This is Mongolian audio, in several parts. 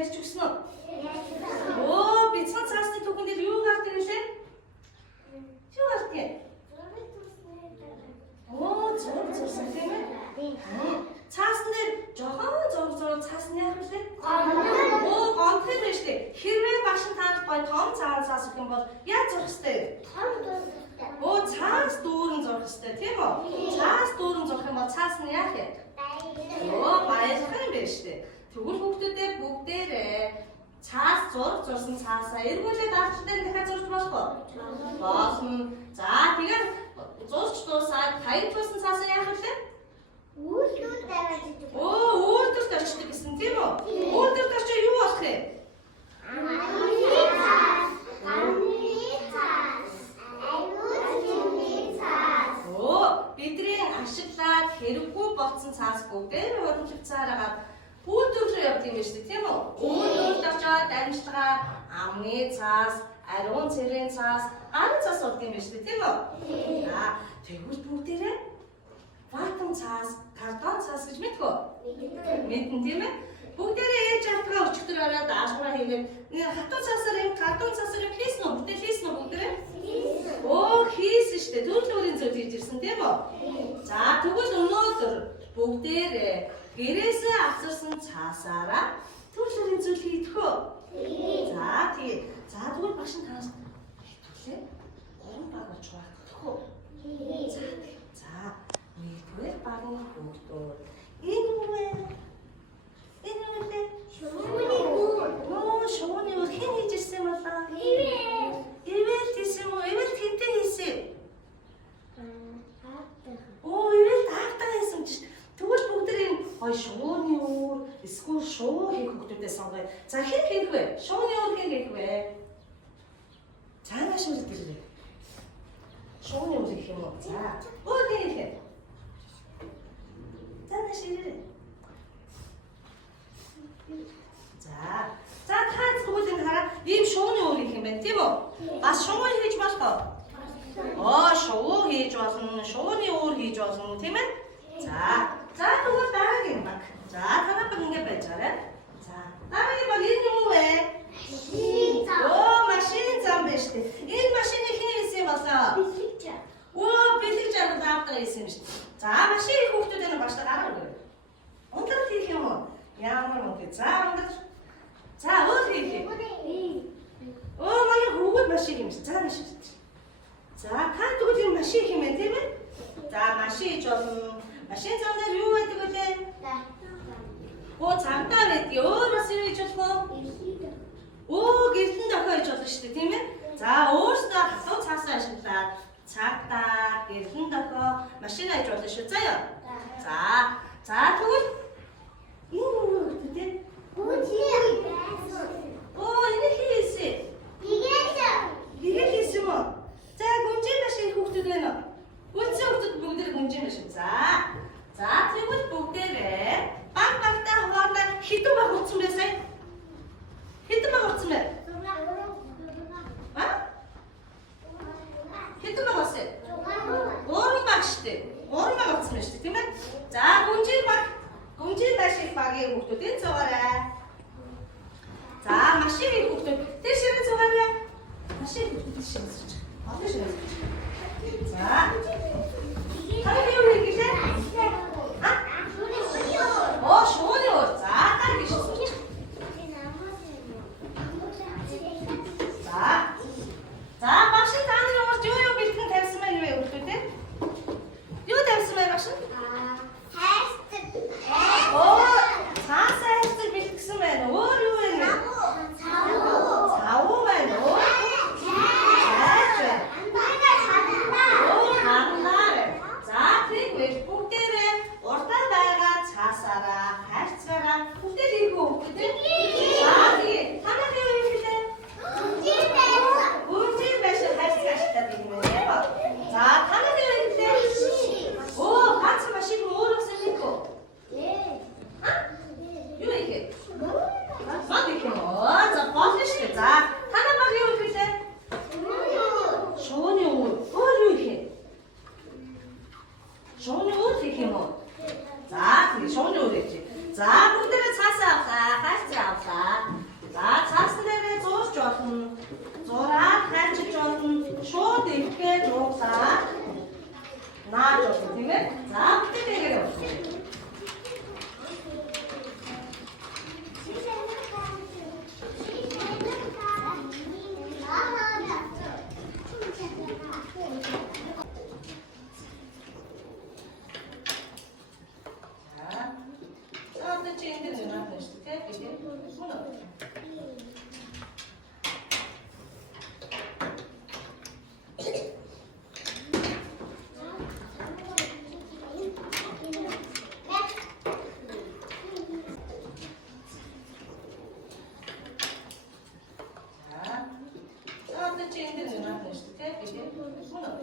ярьж өгсөн үү? Оо, бяцхан цаасны түүхэн дээр юу гардаг вэ? Юу гардаг? Оо, зураг зурсан тийм ээ? Цаасан дээр жохон зураг цаасан яах вэ? Оо, гонтой байж тээ. Хэрвээ багш нь танаас гоё том цаас өгөх юм бол яаж зурх ёстой? Оо, цаас дүүрэн зурх ёстой тийм үү? Цаас дүүрэн зурх юм бол цаас нь яах вэ? Оо, баярлах юм байна шүү дээ. Тэгвэл хүүхдүүдээ бүгдээрээ цаас зурсан цаасаа эргүүлээд авчлаа дахиад зурж болох уу? Болно. За, тэгээд зурж дуусаад таяг тусан цаасаа яах вэ? Үйлдэл тавьж. Оо, үйлдэл тавьчихдаг гэсэн тийм үү? Үйлдэл тавьчих юу болох вэ? Оо, бидний ашиглаад хэрэггүй болсон цаас бүгдээр урамжлалцаараад үйлдэл рүү явдаг юм байна шүү дээ, тийм үү? Үйлдэл тавьчаад дамжлагаар амны цаас, ариун цэрийн цаас, гарын цаас болдог юм байна шүү дээ, тийм үү? За, тэгвэл бүгдээрээ ватан цаас, картон цаас гэж мэдгүй? Мэднэ тийм ээ? Бүгдээрээ ээж автгаа өчтөр ороод аашгаараа хийгээд хатуу цаасаар юм, картон цаасаар юм хийсэн үү? Бүгдээ хийсэн үү бүгдээрээ? Оо, хийсэн шүү дээ. Төрөлөөрийн зөв хийж ирсэн тийм үү? За, тэгвэл өнөөдөр бүгдээрээ гэрээсээ авчирсан цаасаараа төрөлөөрийн зөв хийдэх үү? За, тэгээд за тэгвэл багш нь танаас хэлээ. 3 баг болж байгаа гэх үү? За, нэгдүгээр багын хүүхдүүд. Энэ юу вэ? Энэ юу вэ? Шууны үр. Оо, шууны үр хэн хийж ирсэн болоо? Ивэл хийсэн үү? Ивэл хинтээ хийсэн? Оо, ивэл таавтаа хийсэн ч. Тэгвэл бүгдээр энэ ой шууны үр, эсвэл шуу хийх хүүхдүүдээ сонгоё. За хэн хийх вэ? Шууны үр хэн хийх вэ? Цаанаа шүүрээд ирээ. Шууны үр хийх юм уу? За. Өөр хэн хийх вэ? Цаанаа ширээ. За. За та зөвхөн энэ хараа ийм шууны үр хийх юм байна, тийм үү? Бас шуу хийж болох уу? Оо, шуу хийж болно, шууны үр хийж болно, тийм ээ? За. За тэгвэл дараагийн баг. За танаа баг ингэ байж байгаа. За. Дараагийн баг энэ юу вэ? Машин зам. Оо, машин зам байна шүү дээ. Энэ машиныг хэн хийсэн болоо? Бэлэгч. Оо, бэлэг жаргал автаа хийсэн юм шүү дээ. За, машин их хүүхдүүдээ нь баштаа гараа өгөө. Унтар хийх юм уу? Ямар мөнгө? За, унтар. За, өөр хийх. Оо, манай хүүхэд машин юм шүү. За, машин. За, та тэгвэл энэ машин юм байна тийм ээ? За, машин хийж болно. Машин зам дээр юу байдаг вэ? Оо, цантаа байдаг. Өөр бас юу хийж болох вэ? Оо, гэртэн дохио хийж болно шүү дээ, тийм ээ? За, өөрсдөө хасуу цаасаа ашиглаад цаатаа, гэртэн дохио машин хийж болно шүү. Заяа. За, тэгвэл энэ юу вэ тийм? Оо, энэ хийсэн. Бигээд хийсэн юм уу? За, гүнжин машин хүүхдүүд байна уу? Гүнжин хүүхдүүд бүгдээ гүнжин машин. За, тэгвэл бүгдээрээ багтаа хуваалаа хэдэн баг утсан бэ сая? Хэдэн баг утсан бэ? Хэдэн баг утсан? 3 баг шүү дээ. 3 баг утсан байна шүү дээ, тийм ээ? За, гүнжин машин багийн хүүхдүүд энэ цугаарай. За, машин хүүхдүүд тэр ширээ цугаарай. Машин хүүхдүүд ширээ цугаарай. Одоо ширээ цугаарай. За. Та юу хийх гэлээ? Оо, шууны үр. За, таа гэж сууч. За, багш та нарын урд юу бэлтгэн тавьсан байна вэ хүүхдүүд? Юу тавьсан бэ багш? Оо, цаасаа хайрцаг бэлтгэсэн байна. Өөр юу вэ? Цавуу байна. Хайрцаг. Оо, хандаа. За, 자, 또 체인들 누나 보시죠. 이제 문어.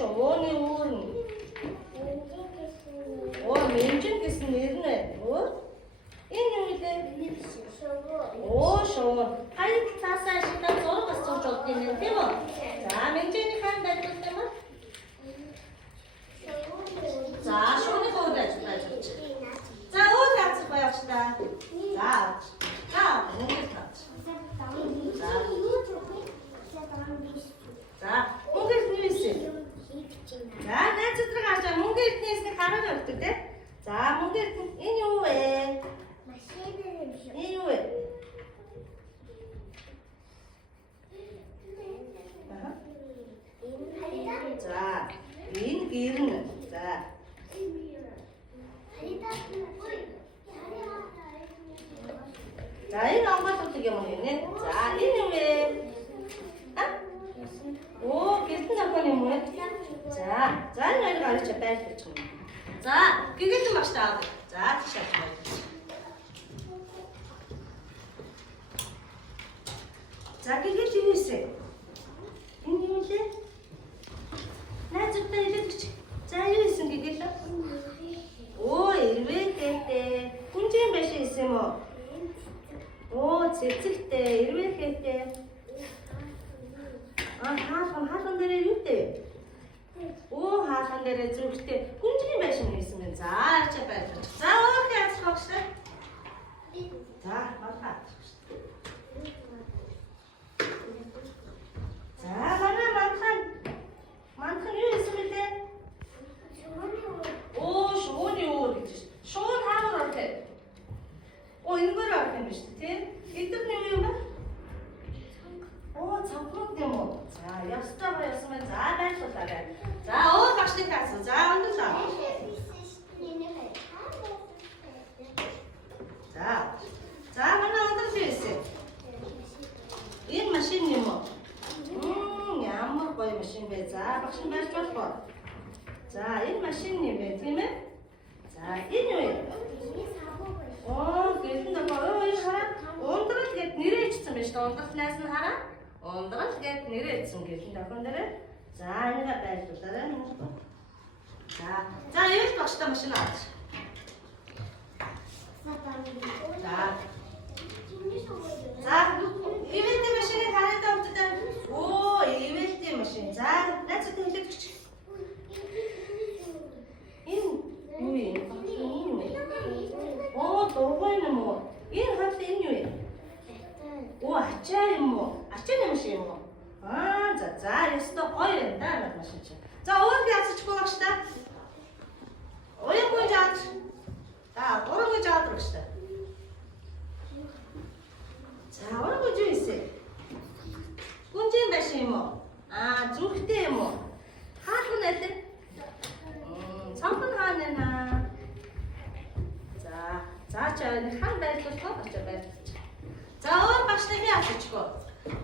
Шовони За найзууд гарч байгаа мөнгө эрдэнэс нэг хараад өгдөг те. За мөнгө эрдэнэ энэ юу вэ? Машин юм шиг. Энэ юу вэ? За энэ гэрнэ. За за энэ онгойлгодог юм уу нэ? За энэ юу вэ? Оо гэртэн авах юм уу? За энэ хоёр гарч байлгаж байна. За гэгэтэн багш таа. За тийш авах. За гэгэл юу вэ? Энэ юу вэ? Найзуудтай хэлээч. За юу исэн гэгэл? Оо ирвэ гэдэг. Хүнжин байш исэн юм уу? Оо цэцэгтэй ирвэ гэдэг. Хаалхан дээр юу вэ? Оо хаалхан дээр зүрхтэй хүнжин байш исэн юм. За ачаа байлгаж. За өөр яцх багштай. За малхаа. За манай манхан юу исэн бэлээ? Оо шууны өөр гэж. Шуун хаамар ортой. Оо энэгээр орох юм биш үү те? Эдгээр нь юу вэ? Оо цамхрууд юм уу? За ястаа ясмаа за байлуулаарай. За өөр багшны таасан. За өндөрлөө. За манай өндөрлөө ирсэн. Энэ машин юм уу? Ямар гоё машин бэ? За багш нь байж болох. За энэ машин юм бэ, тийм ээ? За энэ юу вэ? Оо гэртэн дохоо энэ хараа. Ундрал гэд нэрээ ичсэн байж та ундралнаас нь хараа. Ундрал гэд нэрээ ичсэн гэртэн дохоо нэрээ. За энэгээ байлуулаарай. За яаж багштай машин авч. За ивэлтэй машиныг хараад авдаа. Оо ивэлтэй машин. За найзтай хэлээч. Энэ юу вэ? Оо дургуй юм уу? Энэ хат энэ юу вэ? Оо ачаа юм уу? Ачааны машин юм уу? За ястаа гоё юм да машин чи. За өөр яцчихгүй багш та. Оёгүй жаач. За ураггүй жаад багш та. За ураггүй юу ийсэ? Гүнжин байш юм уу? Зүрхтэй юм уу? Хаалхан найдаа. Цамхан хаана? За хан байлуулах гэж байна. За өөр багштай яасчихгүй.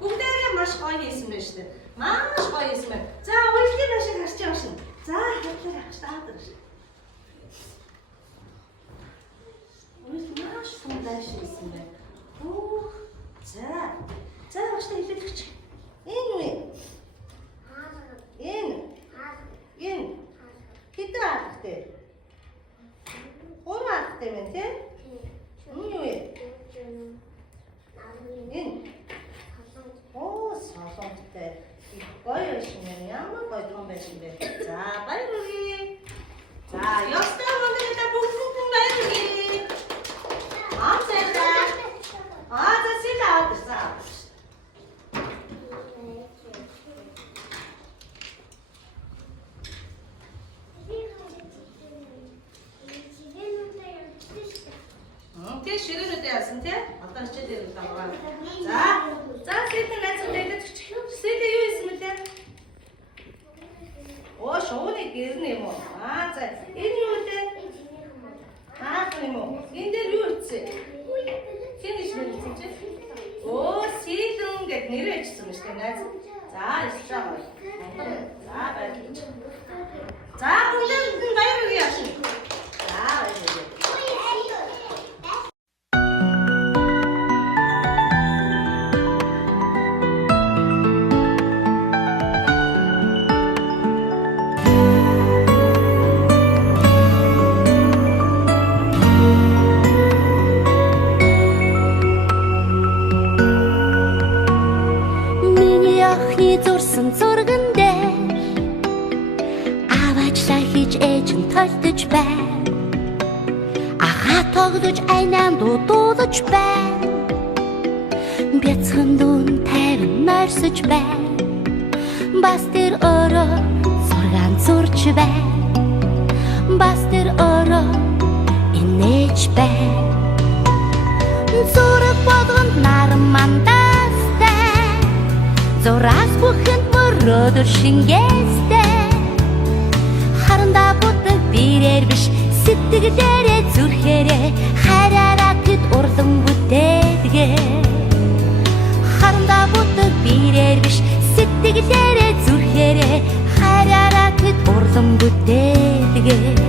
Бүгдээрээ маш гоё хийсэн байна шүү дээ. Маш гоё хийсэн байна. За үйлдэл машин харч яваа шин. За хадлаа явах таадаг шин. Үйлдэл маш том байш хийсэн байна. За багштай хэлээч. Энэ юу вэ? Энэ хитэр аргатай. Гурван аргатай байна тий? Энэ юу вэ? Энэ. Оо солонготой. Гоё юм ямар гоё том байж юм бэ? За баярлалаа. За ёстой мөнгөтэй бүгдд нь баярлалаа. За сэлээ аваад. Тэг ширэнүүдээ яасан тий? Одоо хичээлээ дагаваа. За сэлээ найзууд хэлээч. Сэлээ юу исэн мөлий? Оо шууны гэрнэ юм уу? За энэ юу вэ? Юм уу? Энэ дээр юу ицсэн? Хин ишнэ ицсэн чи? Оо сэлэн гэд нэрээ ичсэн мэт найз. За ишээ. За баярлалаа. За бүгд баярлалаа яашин. За баярлалаа. Тогдож айнан дуудаж байна. Бяцхан дүн тайван морьсож байна. Бас тэр өөрөө зургаан зурж бай бас тэр өрөө инээж бай зураг болгонд нарамандастай зураас бүхэнд мөрөөдөр шингээстэй харандаа бүдэг бирээр биш сэтгэлээрээ зүрхээрээ хараараа тэд урлан бүтээдгээ харандаа бүдэг бирээр биш сэтгэлээрээ зүрхээрээ хараараа тэд урлан бүтээдгээ